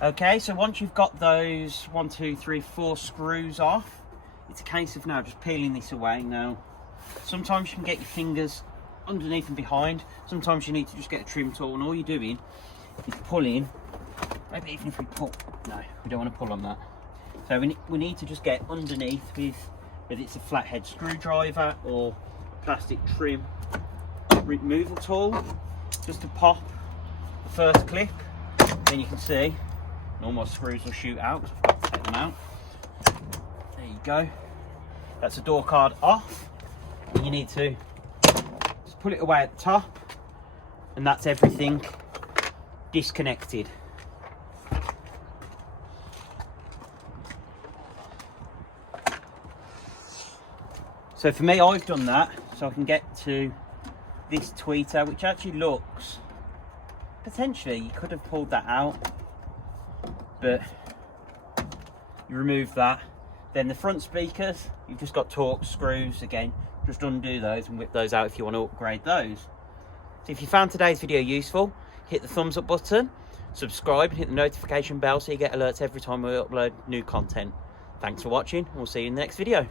Okay, so once you've got those 1, 2, 3, 4 screws off, it's a case of now just peeling this away. Now, sometimes you can get your fingers underneath and behind. Sometimes you need to just get a trim tool, and all you're doing is pulling. Maybe even if we pull, no, we don't want to pull on that. So we need to just get underneath with, whether it's a flathead screwdriver or a plastic trim removal tool, just to pop the first clip. Then you can see all my screws will shoot out. I've got to take them out. There you go. That's the door card off. And you need to just pull it away at the top, and that's everything disconnected. So for me, I've done that so I can get to this tweeter, which actually looks, potentially you could have pulled that out, but you remove that. Then the front speakers, you've just got Torx screws. Again, just undo those and whip those out if you want to upgrade those. So if you found today's video useful, hit the thumbs up button, subscribe and hit the notification bell so you get alerts every time we upload new content. Thanks for watching, and we'll see you in the next video.